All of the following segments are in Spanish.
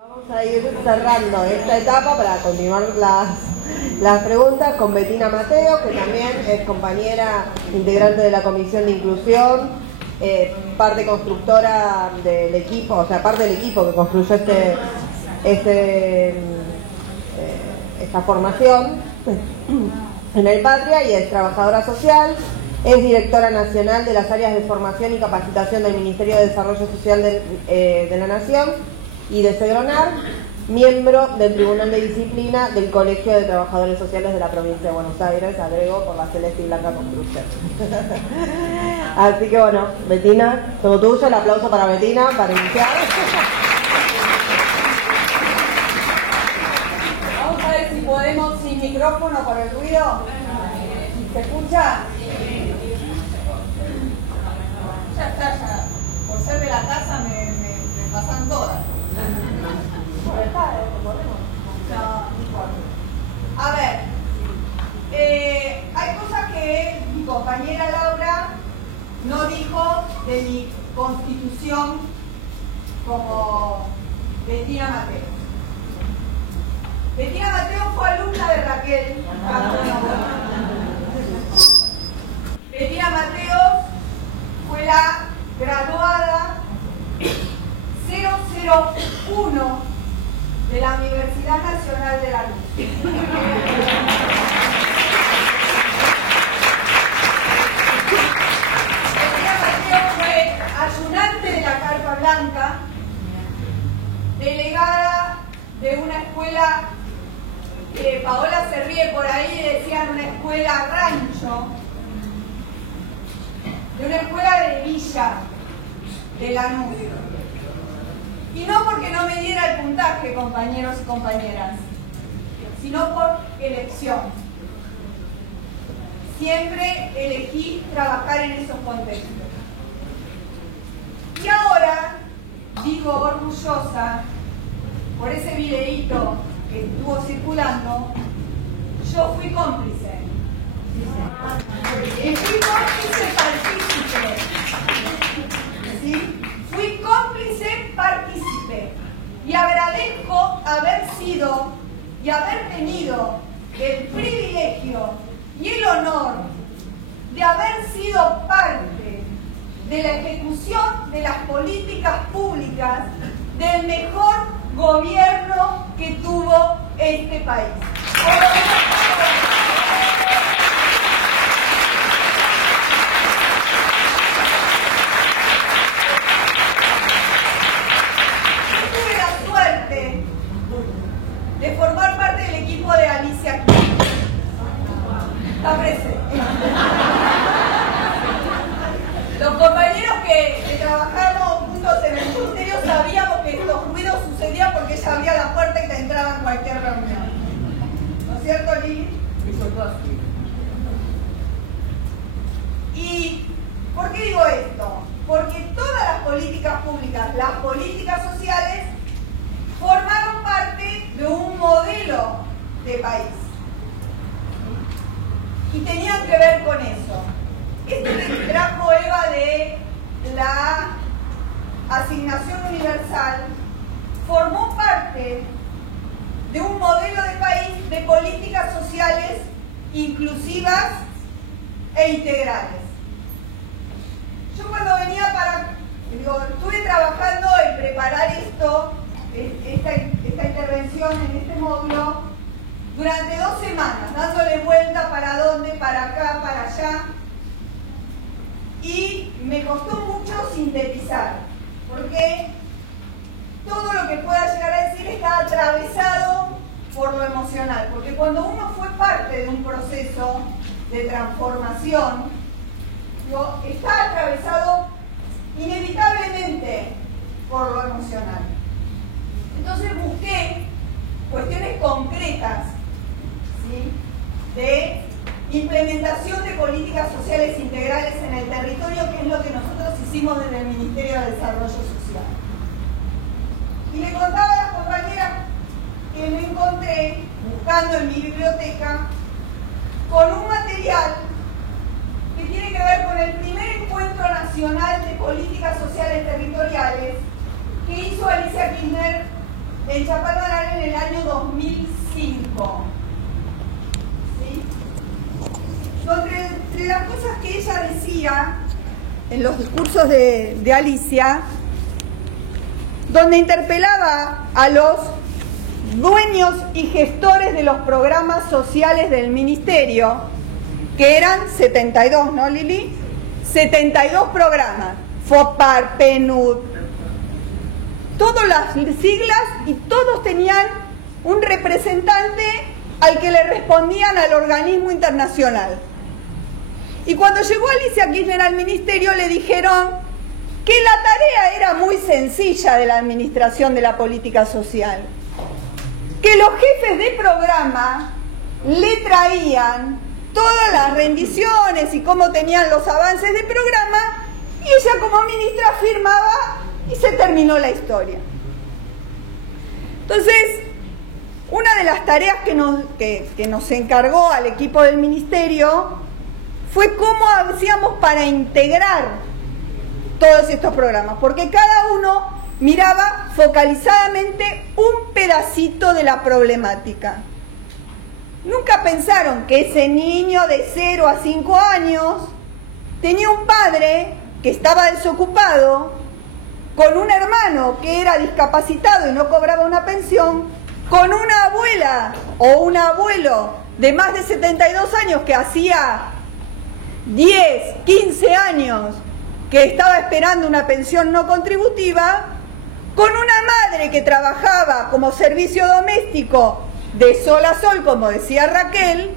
Vamos a ir cerrando esta etapa para continuar las preguntas con Bettina Mateo, que también es compañera integrante de la Comisión de Inclusión, parte constructora del equipo, o sea, parte del equipo que construyó esta formación en el Patria, y es trabajadora social, es directora nacional de las áreas de formación y capacitación del Ministerio de Desarrollo Social de la Nación y de Segronar, miembro del Tribunal de Disciplina del Colegio de Trabajadores Sociales de la Provincia de Buenos Aires, agrego, por la celeste y blanca construcción. Así que bueno, Bettina, todo tuyo, el aplauso para Bettina, para iniciar. Vamos a ver si podemos, sin micrófono, por el ruido. ¿Se escucha? Ya está, ya. Por ser de la casa me pasan todas. A ver, hay cosas que mi compañera Laura no dijo de mi constitución como Bettina Mateo. Bettina Mateo fue alumna de Raquel. Bettina Mateo fue la graduada 001 de la Universidad Nacional de la Luz. Bettina Mateo fue ayudante de la Carpa Blanca, delegada de una escuela que Paola se ríe por ahí, decían una escuela rancho, de una escuela de villa de Lanús. Y no porque no me diera el puntaje, compañeros y compañeras, sino por elección. Siempre elegí trabajar en esos contextos. Y ahora, digo orgullosa, por ese videíto que estuvo circulando, yo fui cómplice. Y fui cómplice partícipe. ¿Sí? Fui cómplice partícipe. Y agradezco haber sido y haber tenido el privilegio y el honor de haber sido parte de la ejecución de las políticas públicas del mejor gobierno que tuvo este país. Tuve la suerte de formar parte del equipo de Alicia Kirchner. Está presente. Los compañeros que trabajamos juntos en el ministerio sabíamos que estos ruidos sucedían porque ella abría la puerta y te entraba en cualquier reunión. ¿No es cierto, Lili? ¿Y por qué digo esto? Porque todas las políticas públicas, las políticas sociales, formaron parte de un modelo de país. Y tenían que ver con eso. Esto que trajo Eva de la asignación universal formó parte de un modelo de país de políticas sociales inclusivas e integrales. Yo cuando venía estuve trabajando en preparar esta intervención en este módulo durante 2 semanas, dándole vuelta para dónde, para acá, para allá. Y me costó mucho sintetizar, porque todo lo que pueda llegar a decir está atravesado por lo emocional, porque cuando uno fue parte de un proceso de transformación, está atravesado inevitablemente por lo emocional. Entonces busqué cuestiones concretas, ¿sí?, de implementación de políticas sociales integrales en el territorio, que es lo que nosotros hicimos desde el Ministerio de Desarrollo Social. Y le contaba a las compañeras que me encontré buscando en mi biblioteca con un material que tiene que ver con el primer encuentro nacional de políticas sociales territoriales que hizo Alicia Kirchner en Chapalmalal en el año 2005. ¿Sí? Entre las cosas que ella decía en los discursos de Alicia, donde interpelaba a los dueños y gestores de los programas sociales del ministerio, que eran 72, ¿no, Lili? 72 programas, FOPAR, PNUD, todas las siglas, y todos tenían un representante al que le respondían al organismo internacional. Y cuando llegó Alicia Kirchner al ministerio le dijeron que la tarea era muy sencilla de la administración de la política social, que los jefes de programa le traían todas las rendiciones y cómo tenían los avances de programa, y ella como ministra firmaba y se terminó la historia. Entonces, una de las tareas que nos encargó al equipo del ministerio fue cómo hacíamos para integrar todos estos programas, porque cada uno miraba focalizadamente un pedacito de la problemática. Nunca pensaron que ese niño de 0 a 5 años tenía un padre que estaba desocupado, con un hermano que era discapacitado y no cobraba una pensión, con una abuela o un abuelo de más de 72 años que hacía 10, 15 años que estaba esperando una pensión no contributiva, con una madre que trabajaba como servicio doméstico de sol a sol, como decía Raquel,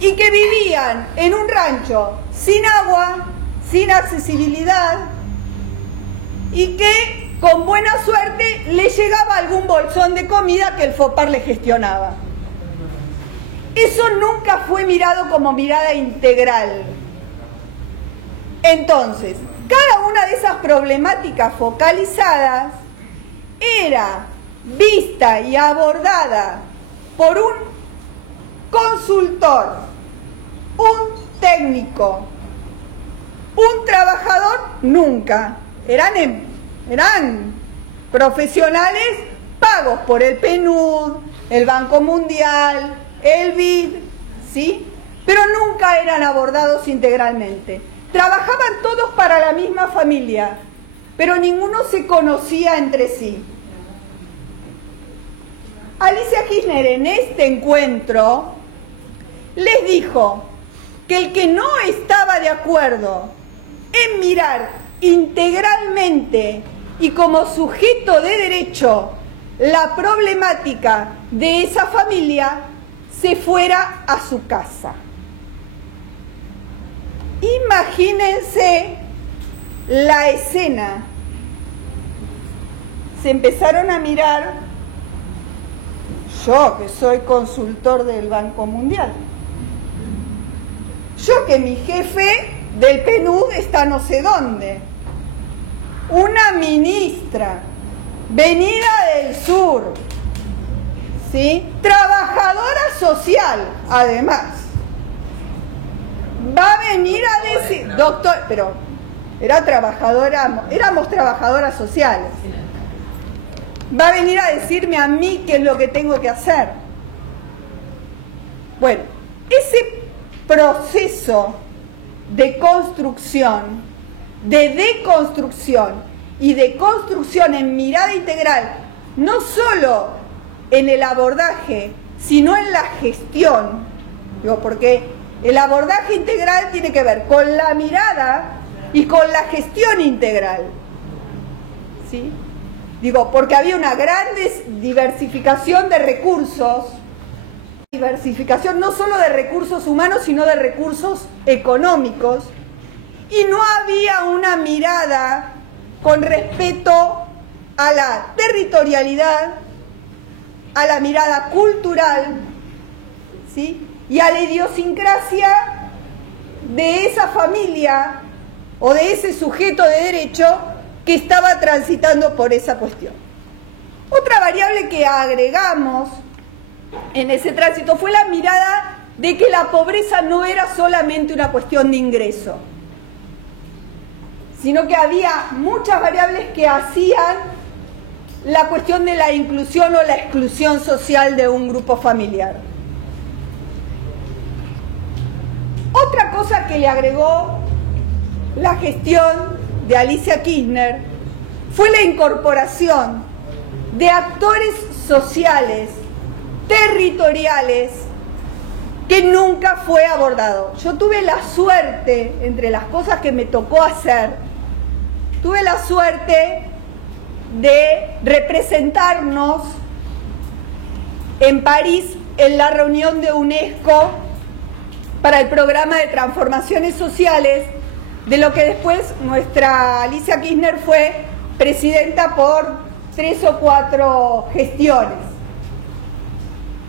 y que vivían en un rancho sin agua, sin accesibilidad, y que con buena suerte le llegaba algún bolsón de comida que el FOPAR le gestionaba. Eso nunca fue mirado como mirada integral. Entonces, cada una de esas problemáticas focalizadas era vista y abordada por un consultor, un técnico, un trabajador, nunca. Eran profesionales pagos por el PNUD, el Banco Mundial, el BID, ¿sí? Pero nunca eran abordados integralmente. Trabajaban todos para la misma familia, pero ninguno se conocía entre sí. Alicia Kirchner en este encuentro les dijo que el que no estaba de acuerdo en mirar integralmente y como sujeto de derecho la problemática de esa familia, se fuera a su casa. Imagínense la escena. Se empezaron a mirar, yo que soy consultor del Banco Mundial, yo que mi jefe del PNUD está no sé dónde, una ministra venida del sur, ¿sí? Trabajadora social, además, va a venir a decir, doctor, pero era trabajadora, éramos trabajadoras sociales, va a venir a decirme a mí qué es lo que tengo que hacer. Bueno, ese proceso de construcción, de deconstrucción y de construcción en mirada integral, no solo en el abordaje, sino en la gestión, digo, porque el abordaje integral tiene que ver con la mirada y con la gestión integral, ¿sí? Digo, porque había una gran diversificación de recursos, diversificación no solo de recursos humanos, sino de recursos económicos, y no había una mirada con respeto a la territorialidad, a la mirada cultural, ¿sí? Y a la idiosincrasia de esa familia o de ese sujeto de derecho que estaba transitando por esa cuestión. Otra variable que agregamos en ese tránsito fue la mirada de que la pobreza no era solamente una cuestión de ingreso, sino que había muchas variables que hacían la cuestión de la inclusión o la exclusión social de un grupo familiar. Otra cosa que le agregó la gestión de Alicia Kirchner fue la incorporación de actores sociales, territoriales, que nunca fue abordado. Yo tuve la suerte, entre las cosas que me tocó hacer, tuve la suerte de representarnos en París en la reunión de UNESCO para el programa de transformaciones sociales, de lo que después nuestra Alicia Kirchner fue presidenta por 3 o 4 gestiones.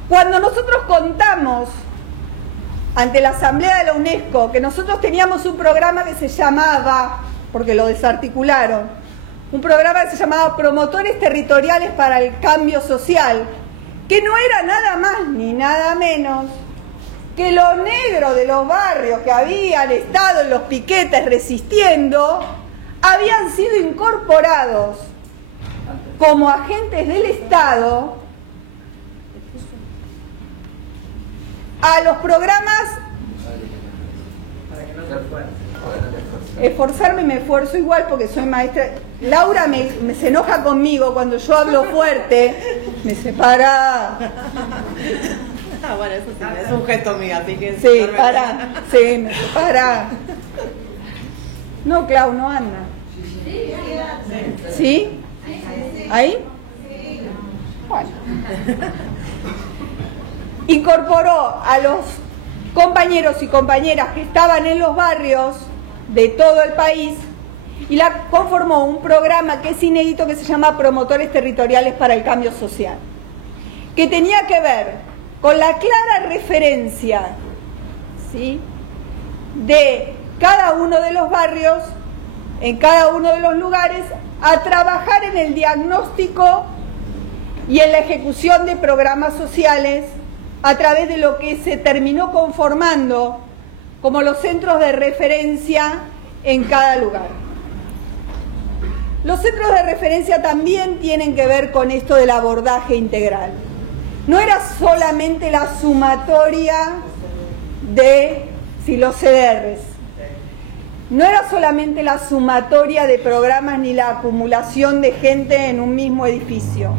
Cuando nosotros contamos ante la Asamblea de la UNESCO que nosotros teníamos un programa que se llamaba, porque lo desarticularon, un programa que se llamaba Promotores Territoriales para el Cambio Social, que no era nada más ni nada menos que los negros de los barrios que habían estado en los piquetes resistiendo habían sido incorporados como agentes del Estado a los programas. Esforzarme me esfuerzo igual porque soy maestra. Laura se enoja conmigo cuando yo hablo fuerte, me separa. Bueno, eso sí, es un gesto mío, así que... Sí, me separa. No, Clau, no anda. ¿Sí? ¿Ahí? Bueno. Incorporó a los compañeros y compañeras que estaban en los barrios de todo el país y la conformó un programa que es inédito que se llama Promotores Territoriales para el Cambio Social, que tenía que ver con la clara referencia, ¿sí?, de cada uno de los barrios, en cada uno de los lugares, a trabajar en el diagnóstico y en la ejecución de programas sociales a través de lo que se terminó conformando como los centros de referencia en cada lugar. Los centros de referencia también tienen que ver con esto del abordaje integral. No era solamente la sumatoria de los CDRs, no era solamente la sumatoria de programas ni la acumulación de gente en un mismo edificio,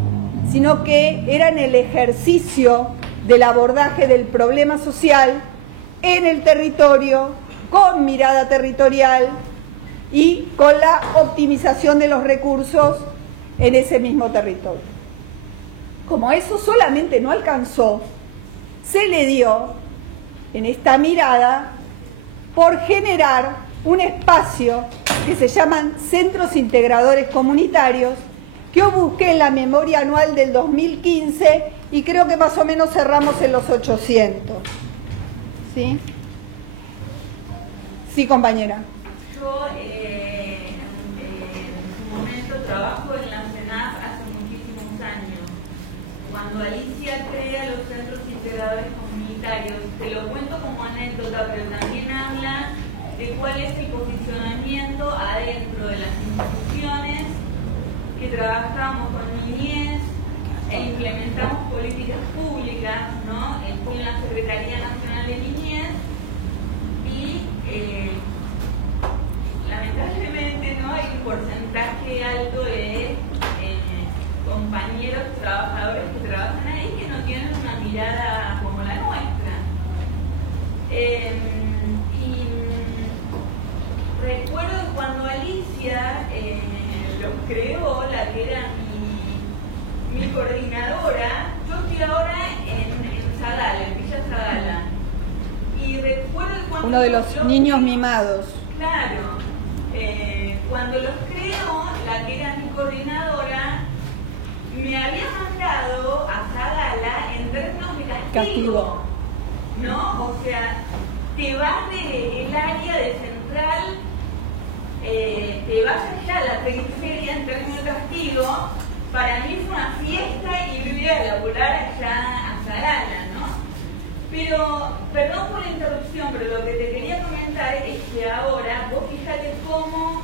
sino que era en el ejercicio del abordaje del problema social en el territorio, con mirada territorial y con la optimización de los recursos en ese mismo territorio. Como eso solamente no alcanzó, se le dio en esta mirada por generar un espacio que se llaman Centros Integradores Comunitarios, que yo busqué en la memoria anual del 2015 y creo que más o menos cerramos en los 800. ¿Sí? Sí, compañera. Yo en su momento trabajo en la CENAF hace muchísimos años. Cuando Alicia crea los centros integradores comunitarios, te lo cuento como anécdota, pero también habla de cuál es el posicionamiento adentro de las instituciones que trabajamos con niñez e implementamos políticas públicas, ¿no? En la Secretaría Nacional de Niñez y lamentablemente no hay un porcentaje alto de compañeros trabajadores que trabajan ahí que no tienen una mirada como la nuestra. Y recuerdo que cuando Alicia los creó, la que era mi coordinadora, yo estoy ahora en Zagala, en Villa Zagala. Y recuerdo que cuando uno de los niños mimados. Claro. Cuando los creó, la que era mi coordinadora, me había mandado a Zagala en términos de castigo. ¿No? O sea, te vas del área de central, te vas allá a la periferia en términos de castigo. Para mí fue una fiesta y a laburar allá a Zagala, ¿no? Pero, perdón por la interrupción, pero lo que te quería comentar es que ahora, vos fíjate cómo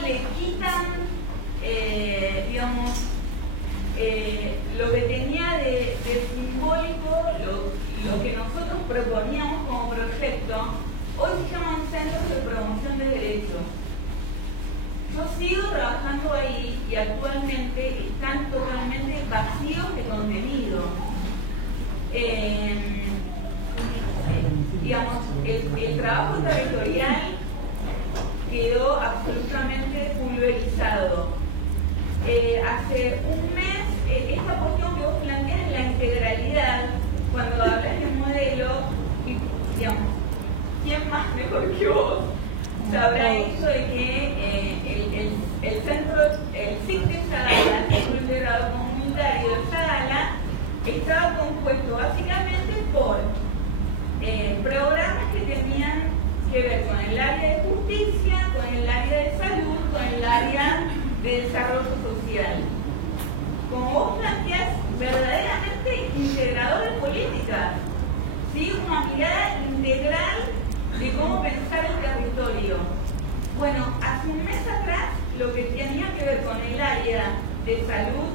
le quitan, digamos, lo que tenía de simbólico, lo que nosotros proponíamos como proyecto, hoy se llaman Centros de Promoción de Derechos. Yo sigo trabajando ahí y actualmente están totalmente vacíos de contenido. Digamos, el trabajo territorial quedó absolutamente pulverizado. Hace un mes, esta cuestión que vos planteas en la integralidad, cuando hablas de modelo, y, digamos, ¿quién más mejor que vos sabrá eso de que el centro, el CIC de Sagala, el Centro Integrado Comunitario de Sagala, estaba compuesto básicamente por programas que tenían que ver con el área de justicia, con el área de salud, con el área de desarrollo social. Como vos planteás, verdaderamente integrador de políticas, ¿sí? Una mirada integral de cómo pensar el territorio. Bueno, hace un mes atrás, lo que tenía que ver con el área de salud,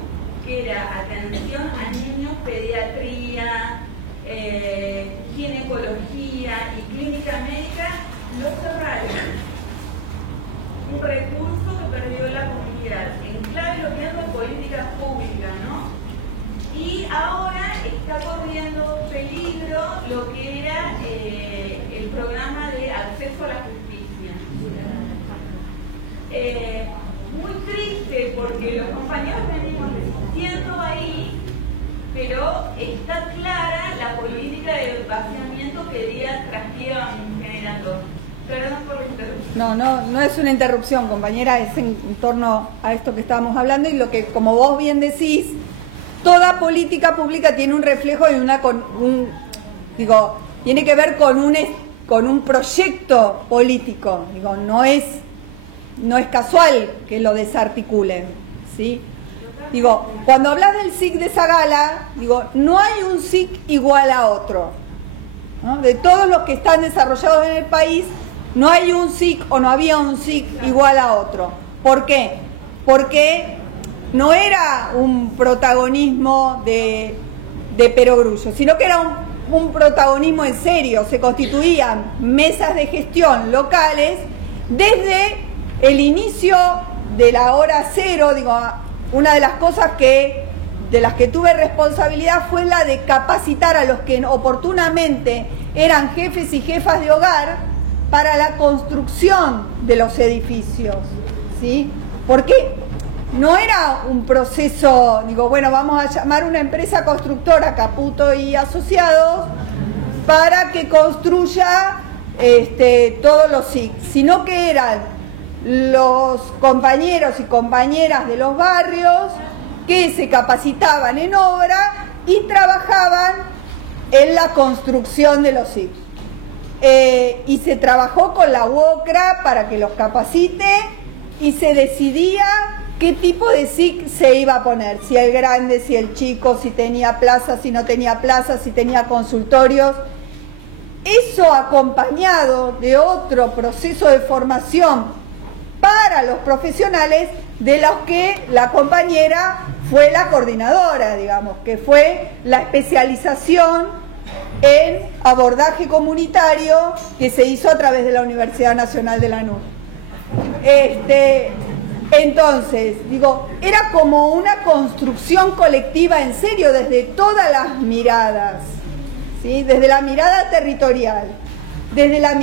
que era atención a niños, pediatría, ginecología y clínica médica, lo cerraron. Un recurso que perdió la comunidad, en clave lo que es la política pública, ¿no? Y ahora está corriendo peligro lo que era el programa de acceso a la justicia. Muy triste porque los compañeros venimos resistiendo ahí, pero está clara la política de vaciamiento que día tras día vamos generando. Perdón por la interrupción. No es una interrupción, compañera, es en torno a esto que estábamos hablando y lo que, como vos bien decís, toda política pública tiene un reflejo y tiene que ver con un proyecto político. Digo, no es casual que lo desarticulen, ¿sí? Digo, cuando hablas del SIC de Sagala, digo, no hay un SIC igual a otro, ¿no? De todos los que están desarrollados en el país, no hay un SIC o no había un SIC igual a otro. ¿Por qué? Porque no era un protagonismo de perogrullo, sino que era un protagonismo en serio. Se constituían mesas de gestión locales desde el inicio de la hora cero. Digo, una de las cosas de las que tuve responsabilidad fue la de capacitar a los que oportunamente eran jefes y jefas de hogar para la construcción de los edificios, ¿sí? Porque no era un proceso, digo, bueno, vamos a llamar a una empresa constructora, Caputo y Asociados, para que construya todos los SIC, sino que eran los compañeros y compañeras de los barrios que se capacitaban en obra y trabajaban en la construcción de los SIC. Y se trabajó con la UOCRA para que los capacite y se decidía qué tipo de SIC se iba a poner, si el grande, si el chico, si tenía plaza, si no tenía plaza, si tenía consultorios. Eso acompañado de otro proceso de formación para los profesionales, de los que la compañera fue la coordinadora, digamos, que fue la especialización en abordaje comunitario que se hizo a través de la Universidad Nacional de Lanús. Entonces, digo, era como una construcción colectiva en serio desde todas las miradas, ¿sí? Desde la mirada territorial, desde la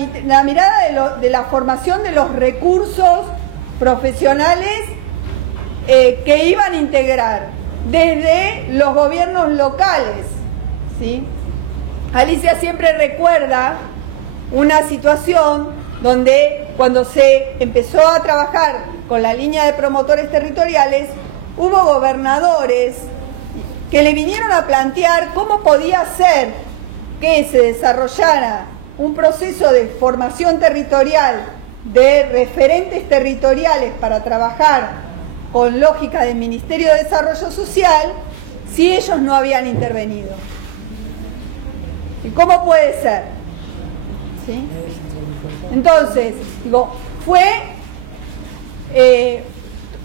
mirada de la formación de los recursos profesionales que iban a integrar, desde los gobiernos locales, ¿sí? Alicia siempre recuerda una situación donde cuando se empezó a trabajar con la línea de promotores territoriales, hubo gobernadores que le vinieron a plantear cómo podía ser que se desarrollara un proceso de formación territorial de referentes territoriales para trabajar con lógica del Ministerio de Desarrollo Social si ellos no habían intervenido. ¿Y cómo puede ser? ¿Sí? Entonces, digo, fue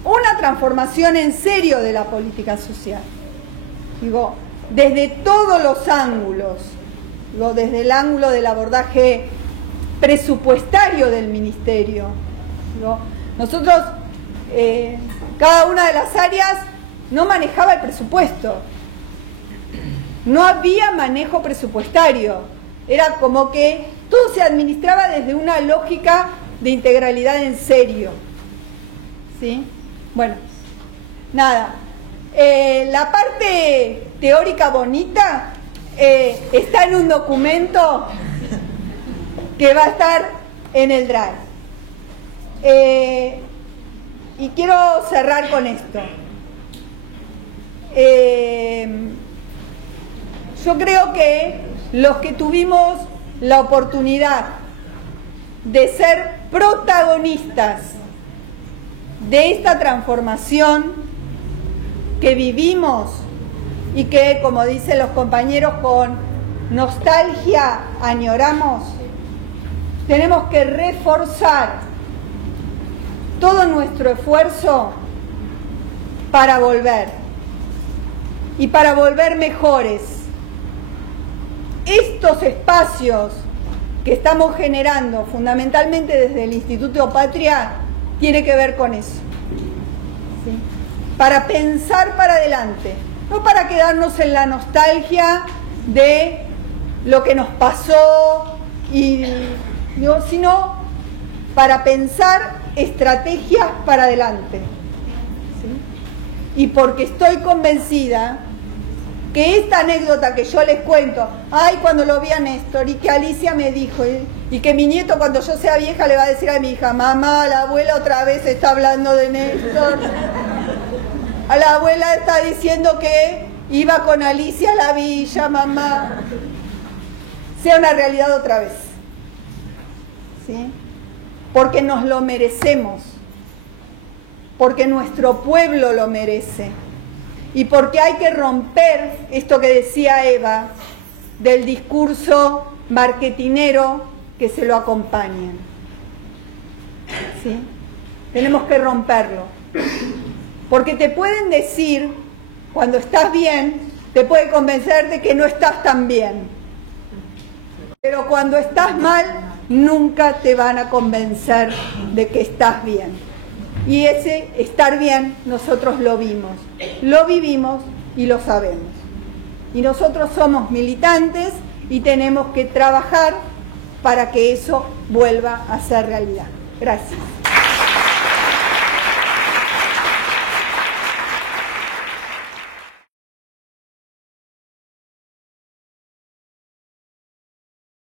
una transformación en serio de la política social. Digo, desde todos los ángulos, digo, desde el ángulo del abordaje presupuestario del ministerio. Digo, nosotros, cada una de las áreas no manejaba el presupuesto. No había manejo presupuestario. Era como que todo se administraba desde una lógica de integralidad en serio. ¿Sí? Bueno, nada. La parte teórica bonita está en un documento que va a estar en el Drive. Y quiero cerrar con esto. Yo creo que los que tuvimos la oportunidad de ser protagonistas de esta transformación que vivimos y que, como dicen los compañeros, con nostalgia añoramos, tenemos que reforzar todo nuestro esfuerzo para volver y para volver mejores. Estos espacios que estamos generando fundamentalmente desde el Instituto Patria tiene que ver con eso, ¿sí? Para pensar para adelante, no para quedarnos en la nostalgia de lo que nos pasó, sino para pensar estrategias para adelante, ¿sí? Y porque estoy convencida que esta anécdota que yo les cuento, ay, cuando lo vi a Néstor, y que Alicia me dijo, y que mi nieto cuando yo sea vieja le va a decir a mi hija, mamá, la abuela otra vez está hablando de Néstor, a la abuela está diciendo que iba con Alicia a la villa, mamá, sea una realidad otra vez, ¿sí? Porque nos lo merecemos, porque nuestro pueblo lo merece. Y porque hay que romper esto que decía Eva, del discurso marketinero que se lo acompañan. ¿Sí? Tenemos que romperlo. Porque te pueden decir, cuando estás bien, te puede convencer de que no estás tan bien. Pero cuando estás mal, nunca te van a convencer de que estás bien. Y ese estar bien nosotros lo vimos, lo vivimos y lo sabemos. Y nosotros somos militantes y tenemos que trabajar para que eso vuelva a ser realidad. Gracias.